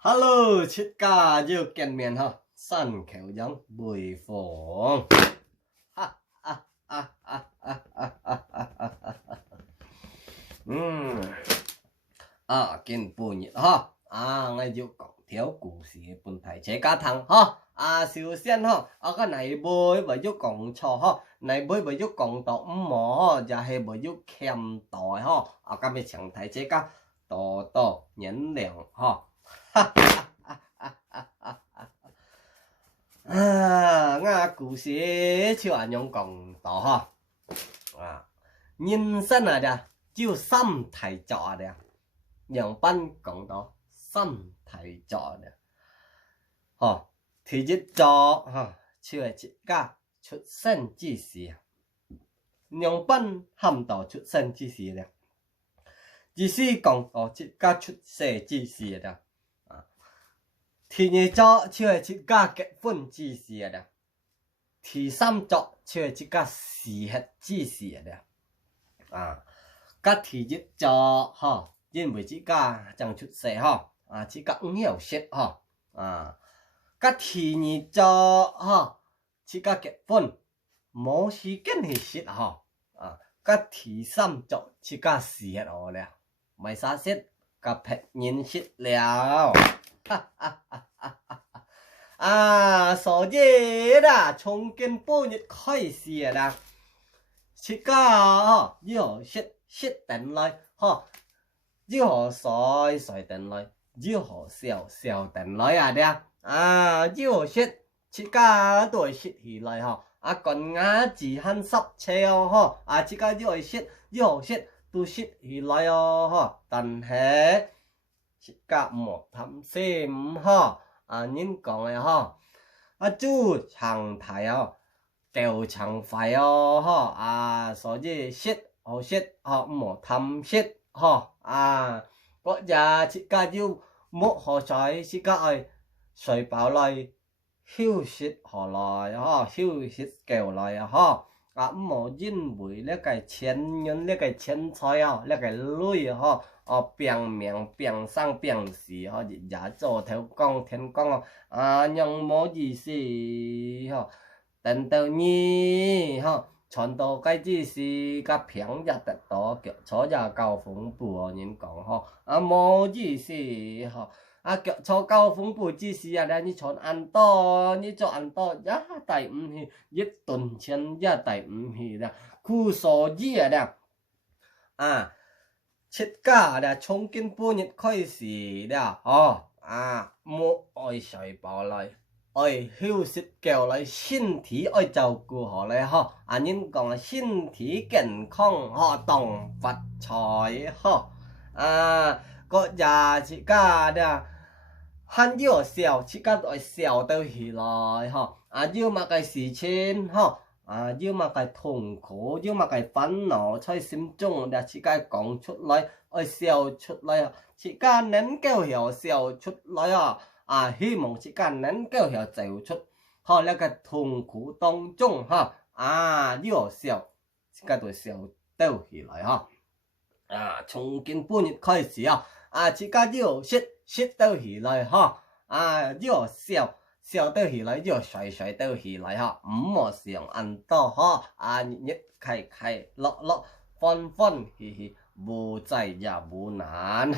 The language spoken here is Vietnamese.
Hello, chiếc ca yêu kèn miền ha, săn khéo giống bùi phổ. Kiên bùi nhị ha, ngay yêu cổng thiếu cụ sĩ bùn thầy chế cá thằng ha, siêu sen ha, cái này bôi bởi yêu cổng cho ha, này bôi bởi yêu cổng tỏ mỏ, và hay bởi yêu kèm tỏi ha, cái mình chẳng thấy chế cá to nhấn đèn ha. Nga cụ sĩ chưa ảnh nhung còn tỏ ha, nhân sinh à đà chiêu xăm thầy trọ đà nhung ban còn tỏ xăm thầy trọ đà thì chỉ trọ chưa chỉ cả xuất sinh chi sĩ nhung ban hàm tỏ xuất sinh chi sĩ đà chỉ sĩ còn tỏ chỉ cả xuất sinh chi sĩ đà thì như cho chưa chỉ cả kết phân chi sĩ đà thì xăm trọ chưa chỉ cả xì hết chi sĩ đà các thì chỉ cho nhưng với chỉ cả chẳng chút sẽ chỉ cả ứng hiểu xét các thì như cho chỉ cả kết phân mỗi khi kết thì xét các thì xăm trọ chỉ cả xì hết rồi nè mày xa xét các phép nhìn xétแล้ว所以啦从根本日开始啦这个要识等来要水等来要笑等來要識這個都係識起來còn字很濕車這個要識都識起來但係這個莫貪心您講嘅豬長題掉長肺所以識莫貪識嗰日這個要莫河水這個係水飽來休息下來休息夠來莫因為呢個錢用呢個錢財呢個鐳變名變生變死日日做頭光天光用冇意思等到你傳到cái gì是cái平日得到腳坐日高風暴人講冇意思腳坐高風暴之時你傳按多你做按多一第五去一頓錢一第五去啦故所以切家啦從今半日開始啦冇愛水飽來愛休息夠來身體愛照顧好來人講身體健康動發財個日切家啦很要笑切家愛笑到起來要乜嘅事情要乜嘅痛苦要乜嘅煩惱在心中切家講出來愛笑出來切家能夠笑出來希望切家能夠走出那個痛苦當中要笑切家就笑到起來從今半日開始切家要識到起來要笑到起來要水到起來唔好想ăn多日開樂歡喜喜無濟也無難